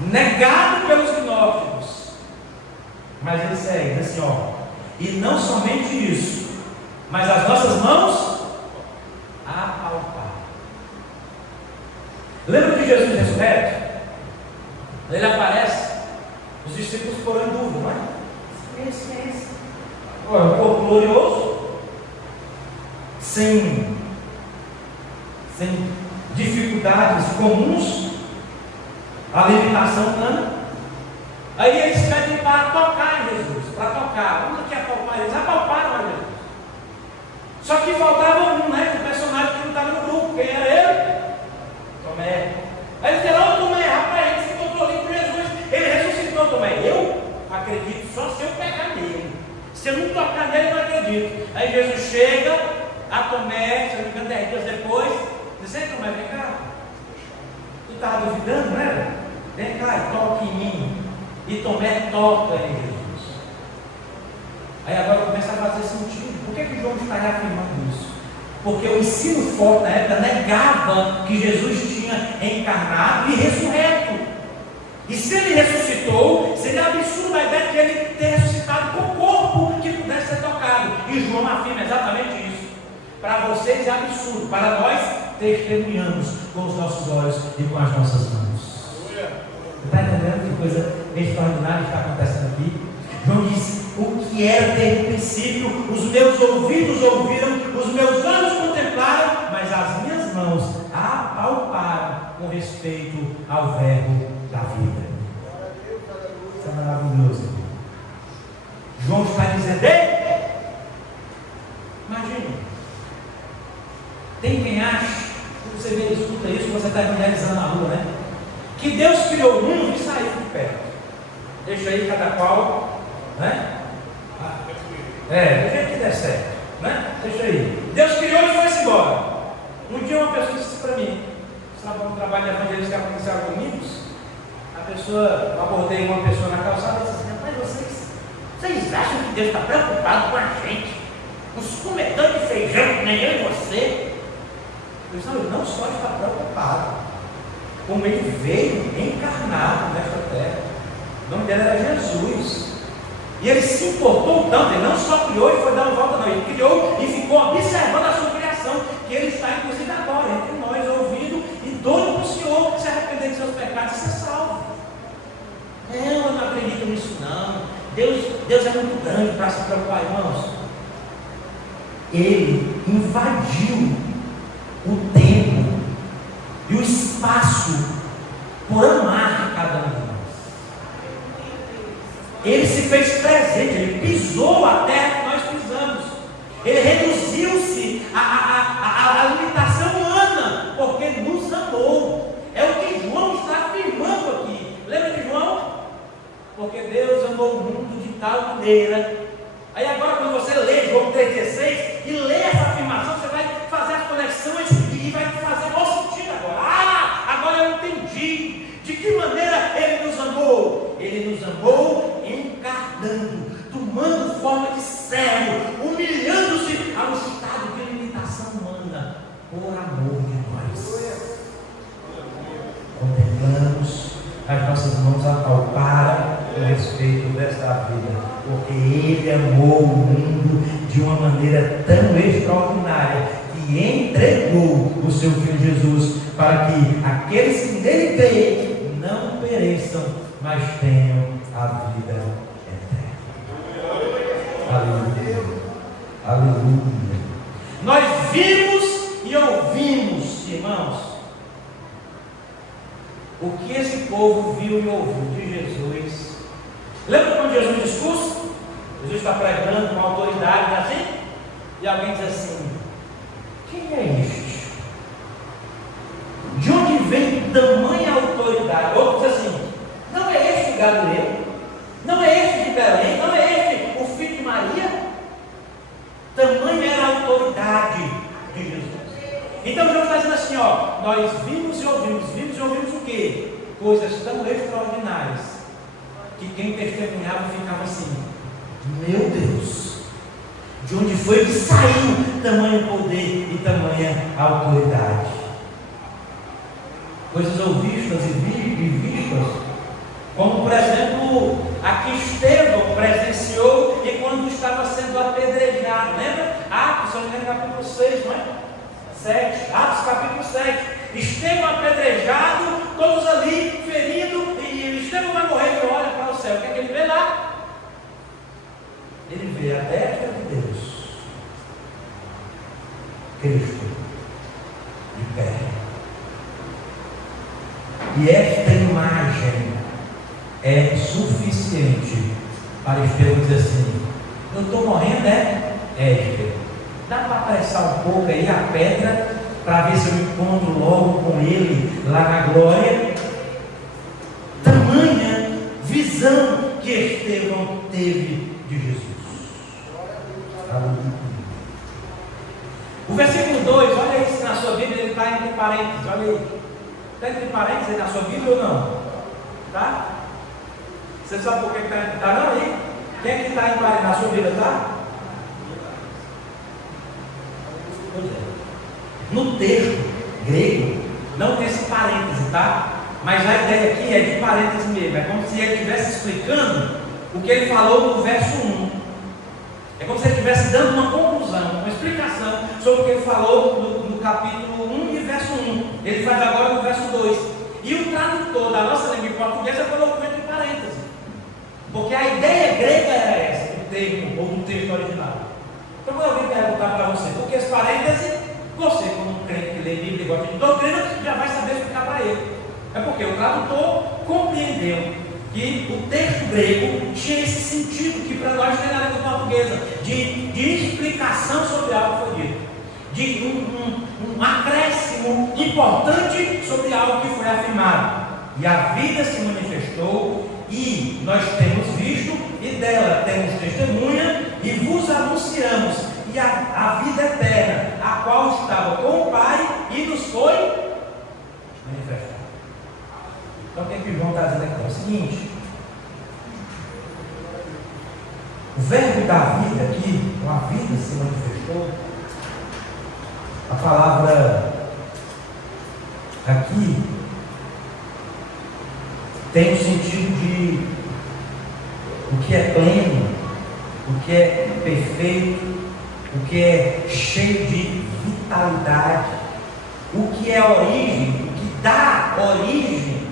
Negado pelos gnósticos, mas ele segue assim, ó, e não somente isso, mas as nossas mãos apalparam. Lembra que Jesus ressurreto? Ele aparece, os discípulos foram em dúvida, não é? Esse. Olha, um corpo glorioso, sem dificuldades comuns, a limitação humana. Aí eles pedem para tocar em Jesus, para tocar. Vamos aqui apalpar, eles apalparam a Jesus. Só que faltava um, né? O personagem que não estava no grupo. Quem era ele? Tomé. Aí eles disseram, Tomé, rapaz, ele se encontrou ali com Jesus, ele ressuscitou. Tomé, eu acredito só se eu pegar nele. Se eu não tocar nele, eu não acredito. Aí Jesus chega a Tomé, se eu não me engano, 10 dias depois, diz, Tomé, vem cá. Tu estava duvidando, não era? Vem cá e toca em mim. E Tomé toca em Jesus. Aí agora começa a fazer sentido. Por que João está reafirmando isso? Porque o ensino forte na época negava que Jesus tinha encarnado e ressurreto. E se ele ressuscitou, seria absurdo a ideia de ele ter ressuscitado com o corpo que pudesse ser tocado. E João afirma exatamente isso. Para vocês é absurdo, para nós testemunhamos com os nossos olhos e com as nossas mãos. Está entendendo que coisa extraordinária está acontecendo aqui? João diz, o que era desde o princípio, os meus ouvidos ouviram, os meus olhos contemplaram, mas as minhas mãos apalparam com respeito ao verbo da vida. Isso é maravilhoso. João está dizendo, imagine, tem quem acha, quando você vê, escuta isso, você está realizando na rua, né? Que Deus criou o mundo e saiu de perto. Deixa aí cada qual, né? Do jeito que der certo, né? Deixa aí. Deus criou e foi-se embora. Um dia uma pessoa disse para mim, estava no trabalho de evangelista que aconteceu há domingos, eu abordei uma pessoa na calçada e disse assim, mas vocês acham que Deus está preocupado com a gente? Os comedores de feijão, que nem eu e você? Eu disse, não só está preocupado, como ele veio encarnado nesta terra. O nome dele era Jesus. E ele se importou tanto, ele não só criou e foi dar uma volta, não, ele criou e ficou observando a sua criação, que ele está inclusive agora entre nós, ouvindo e doido para o Senhor se arrepender de seus pecados e ser salvo. Eu não acredito nisso não. Deus é muito grande para se preocupar, irmãos. Ele invadiu o tempo e o espaço por amar cada um de nós. Ele se fez presente, ele pisou a terra que nós pisamos. Ele reduziu-se à limitação humana, porque nos amou. É o que João está afirmando aqui. Lembra de João? Porque Deus amou o mundo de tal maneira. Aí agora quando você lê João 3,16 e lê essa afirmação, você vai fazer as conexões e vai fazer bom sentido agora. Agora eu entendi de que maneira ele nos amou. Ele nos amou encarnando, tomando forma de servo, humilhando-se ao estado de limitação humana, por amor de nós. Contemplamos, as nossas mãos apalparam a respeito desta vida, porque Ele amou o mundo de uma maneira tão extraordinária que entregou o seu Filho Jesus para que aqueles que nele creem não pereçam, mas tenham a vida eterna. Aleluia. Aleluia. Nós vimos e ouvimos, irmãos, o que esse povo viu e ouviu de Jesus. Lembra quando Jesus no discurso? Jesus está pregando com autoridade, assim? E alguém diz assim, quem é este? De onde vem tamanha autoridade? Outro diz assim, Galileu? Não é este de Belém? Não é este o filho de Maria? Tamanha era a autoridade de Jesus. Então João está dizendo assim, ó, nós vimos e ouvimos o quê? Coisas tão extraordinárias, que quem testemunhava ficava assim, meu Deus, de onde foi que saiu tamanho poder e tamanha autoridade? Coisas ouvistas e vistas, como por exemplo, aqui Estevão presenciou e quando estava sendo apedrejado, lembra? Atos, eu lembro capítulo 6, não é? 7, Atos capítulo 7, Estevão apedrejado, todos ali feridos, e Estevão vai morrer, ele olha para o céu, o que é que ele vê lá? Ele vê a destra de Deus, Cristo, de pé. E esta imagem é suficiente para Estevão dizer assim, eu estou morrendo, Estevão, dá para apressar um pouco aí a pedra, para ver se eu encontro logo com ele lá na glória. Tamanha visão que Estevão teve de Jesus. O versículo 2, olha isso na sua Bíblia, ele está entre parênteses, olha aí. Está entre parênteses aí na sua Bíblia ou não? Tá? Você sabe por que está não aí? Quem é que está em parênteses na sua Bíblia, tá? Pois é. No texto grego, não tem esse parêntese, tá? Mas a ideia aqui é de parênteses mesmo. É como se ele estivesse explicando o que ele falou no verso 1. É como se ele estivesse dando uma conclusão, uma explicação sobre o que ele falou no capítulo 1 e verso 1. Ele faz agora no verso 2. E o tradutor da nossa língua portuguesa colocou entre parênteses. Porque a ideia grega era essa, do termo ou do texto original. Então, quando alguém perguntar para você, por que esse parêntese? Você, como um crente que lê Bíblia e gosta de doutrina, já vai saber explicar para ele. É porque o tradutor compreendeu que o texto grego tinha esse sentido que para nós tem na língua portuguesa, de explicação sobre algo que foi dito, de um acréscimo importante sobre algo que foi afirmado. E a vida se manifestou, e nós temos visto, e dela temos testemunha, e vos anunciamos, e a vida eterna, a qual estava com o Pai, e nos foi manifestada. Então o que é que João está dizendo aqui? É o seguinte: o verbo da vida aqui, com a vida se manifestou. A palavra aqui tem o sentido de o que é pleno, o que é perfeito, o que é cheio de vitalidade, o que é origem, o que dá origem,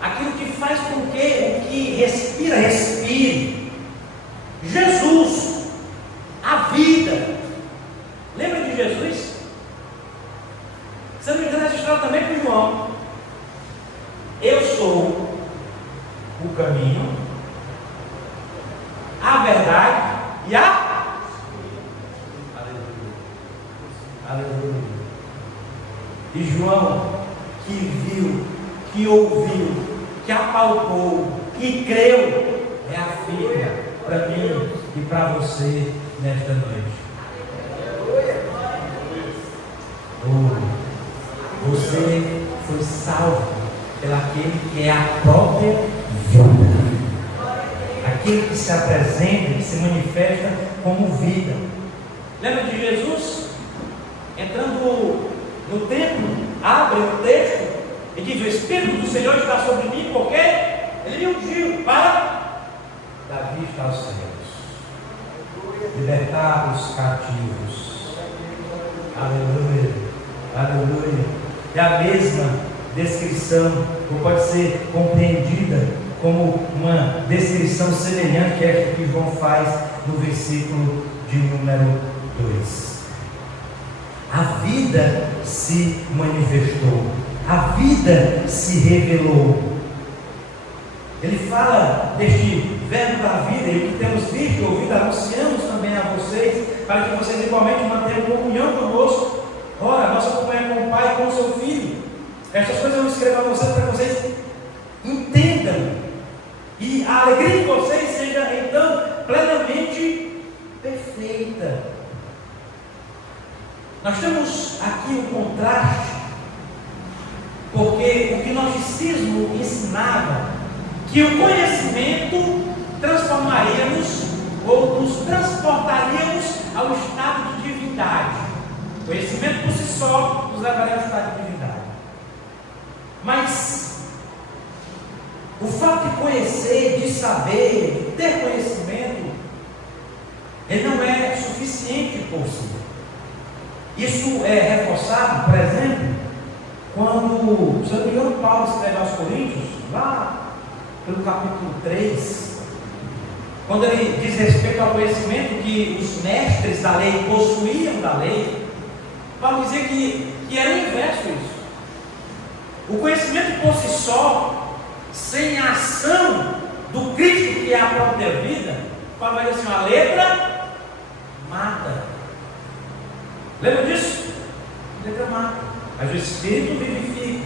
aquilo que faz com que o que respira, respire. Jesus, a vida. Lembra de Jesus? Se não me engano, essa história também com João. Eu sou o caminho, a verdade e a... Aleluia. Aleluia. E João, que viu, que ouviu, que apalpou, que creu, é a filha para mim e para você nesta noite. Você foi salvo pelaquele que é a própria vida, aquele que se apresenta, que se manifesta como vida. Lembra de Jesus entrando no templo, abre o texto e diz: o Espírito do Senhor está sobre mim, porque ele me ungiu para dar vista aos cegos, libertar os cativos. Aleluia, aleluia. É a mesma descrição, ou pode ser compreendida como uma descrição semelhante a esta que João faz no versículo de número 2. A vida se manifestou, a vida se revelou. Ele fala deste verbo da vida, e o que temos visto e ouvido, anunciamos também a vocês, para que vocês igualmente mantenham comunhão conosco. Ora, nossa comunhão com o Pai e com o seu Filho. Estas coisas eu escrevo a vocês para que vocês entendam a alegria de vocês seja então plenamente perfeita. Nós temos aqui um contraste, porque o gnosticismo ensinava que o conhecimento transformaríamos ou nos transportaríamos ao estado de divindade. O conhecimento por si só nos levaria ao estado de divindade. Mas o fato de conhecer, de saber, de ter conhecimento, ele não é suficiente por si. Isso é reforçado, por exemplo, quando, se eu não me engano, Paulo escreve aos Coríntios, lá pelo capítulo 3, quando ele diz respeito ao conhecimento que os mestres da lei possuíam da lei, Paulo dizia que era o inverso isso. O conhecimento por si só, sem a ação do Cristo que é a própria vida, Paulo vai dizer assim: a letra mata. Lembra disso? A letra mata, mas o Espírito vivifica.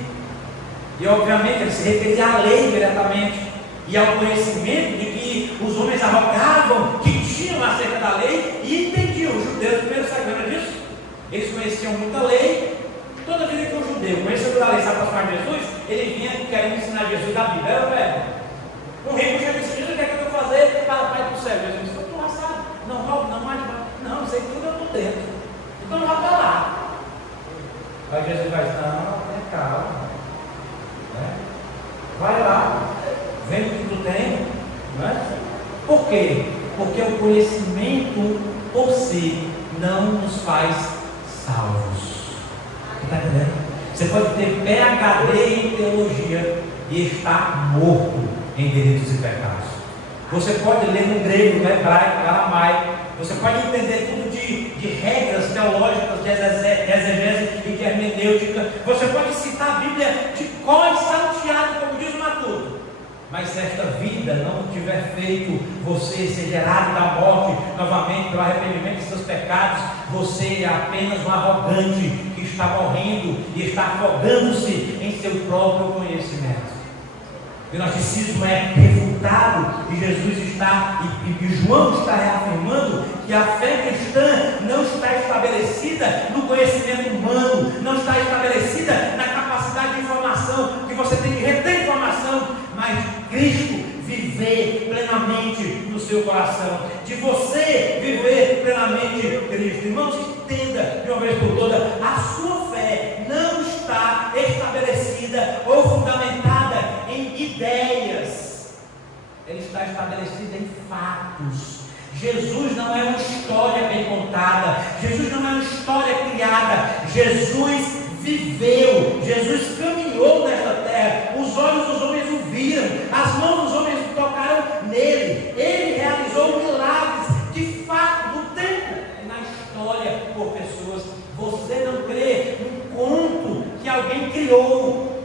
E obviamente ele se referia à lei diretamente e ao conhecimento de que os homens arrogavam, que tinham acerca da lei e entendiam. Os judeus primeiro sabiam disso. Eles conheciam muito a lei. Toda vida que um judeu conhecedor da lei se aproximar de Jesus, ele vinha querendo ensinar Jesus da Bíblia. Era velho. Um rico chega e disse: Jesus, o que é que eu vou fazer para o Pai do céu? Jesus disse: tu já sabe. Não roubo, não mate, não, sei tudo, eu estou dentro. Então não vai para lá. Aí Jesus vai dizer: não, calma. Vai lá, vende o que tu tem. Não é? Por quê? Porque o conhecimento por si não nos faz salvos. Está entendendo? Você pode ter PhD em teologia e estar morto em delitos e pecados. Você pode ler no grego, no hebraico, no aramaico. Você pode entender tudo de regras teológicas, de exegese e de hermenêutica. Você pode citar a Bíblia de cor e salteado, como diz o Matuto. Mas se esta vida não tiver feito você ser gerado da morte novamente pelo arrependimento de seus pecados, você é apenas um arrogante que está morrendo e está afogando-se em seu próprio conhecimento. O gnosticismo é refutado e Jesus está, e João está reafirmando que a fé cristã não está estabelecida no conhecimento humano, não está estabelecida na capacidade de informação, que você tem que reter informação, mas Cristo viver plenamente no seu coração, de você viver plenamente Cristo. Irmãos, entenda de uma vez por todas: a sua fé não está estabelecida ou fundamentada em ideias, ela está estabelecida em fatos. Jesus não é uma história bem contada, Jesus não é uma história criada, Jesus viveu, Jesus caminhou nesta terra, os olhos dos homens o viram, as mãos dos homens tocaram nele, ele realizou milagres de fato no tempo e na história por pessoas. Você não crê num conto que alguém criou,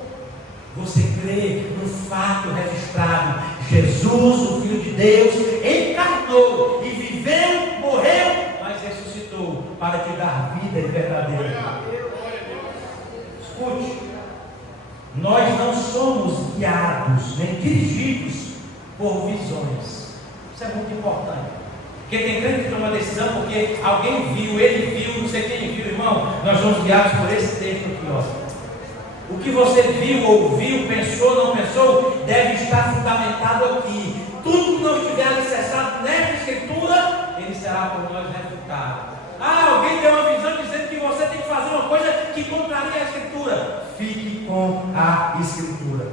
você crê no fato registrado: Jesus, o Filho de Deus, encarnou e viveu, morreu, mas ressuscitou para te dar vida verdadeira. Escute, nós não somos guiados nem dirigidos por visões. Isso é muito importante. Porque tem crente que toma decisão porque alguém viu, ele viu, não sei quem viu. Irmão, nós somos guiados por esse texto aqui, ó. O que você viu, ouviu, pensou, não pensou, deve estar fundamentado aqui. Tudo que não estiver alicerçado nesta escritura, ele será por nós refutado. Alguém deu uma visão dizendo que você tem que fazer uma coisa que contraria a escritura. Fique com a escritura.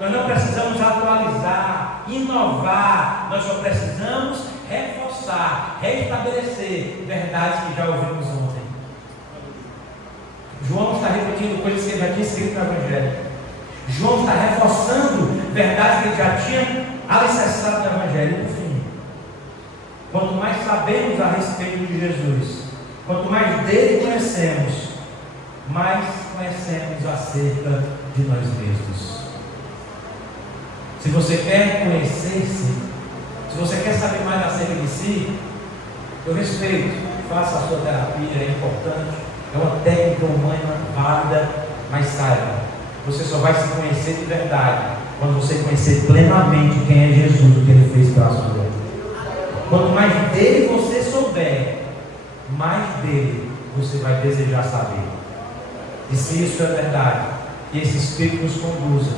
Nós não precisamos atualizar, inovar, nós só precisamos reforçar, restabelecer verdades que já ouvimos ontem. João está repetindo coisas que ele já tinha escrito no Evangelho. João está reforçando verdades que ele já tinha alicerçado no Evangelho. E por fim, quanto mais sabemos a respeito de Jesus, quanto mais dele conhecemos, mais conhecemos acerca de nós mesmos. Se você quer conhecer-se, se você quer saber mais acerca de si, eu respeito, faça a sua terapia, é importante, é uma técnica humana válida, mas saiba, você só vai se conhecer de verdade quando você conhecer plenamente quem é Jesus, o que Ele fez para a sua vida. Quanto mais dele você souber, mais dele você vai desejar saber. E se isso é verdade, que esse Espírito nos conduza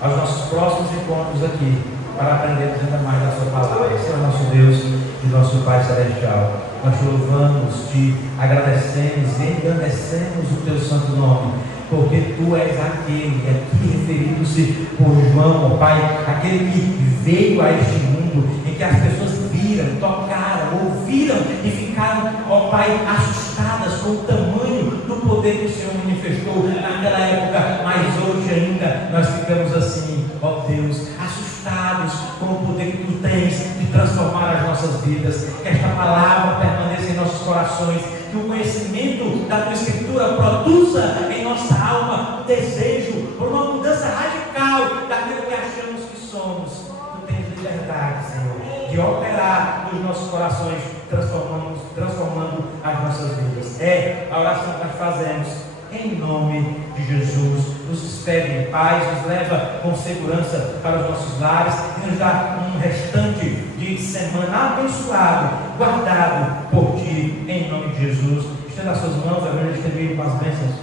aos nossos próximos encontros aqui, para aprendermos ainda mais da sua palavra. Esse é o nosso Deus e nosso Pai Celestial. Nós te louvamos, te agradecemos e engrandecemos o teu santo nome, porque tu és aquele, aqui referindo-se por João, ó Pai, aquele que veio a este mundo, em que as pessoas viram, tocaram, ouviram e ficaram, ó Pai, assustadas com o tamanho do poder que o Senhor manifestou naquela época, mas hoje ainda nós ficamos assim, ó Deus, assustados com o poder que tu tens de transformar as nossas vidas. Que esta palavra permaneça em nossos corações, que o conhecimento da tua Escritura produza em nossa alma um desejo por uma mudança radical daquilo que achamos que somos. Tu tens liberdade, Senhor, de operar nos nossos corações, transformando as nossas vidas. É a oração que nós fazemos em nome de Jesus. Nos despede em paz, nos leva com segurança para os nossos lares e nos dá um restante de semana abençoado, guardado por ti, em nome de Jesus. Estenda as suas mãos, a gente distribui com as bênçãos.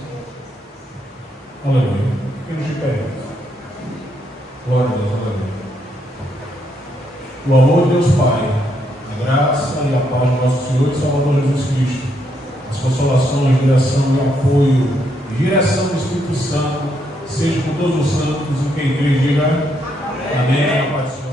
Aleluia. Fiquemos de pé. Glória a Deus, aleluia. O amor de Deus Pai, a graça e a paz do nosso Senhor e Salvador Jesus Cristo, as consolações, direção e apoio, direção do Espírito Santo, seja com todos os santos, em que a igreja diga amém. Amém.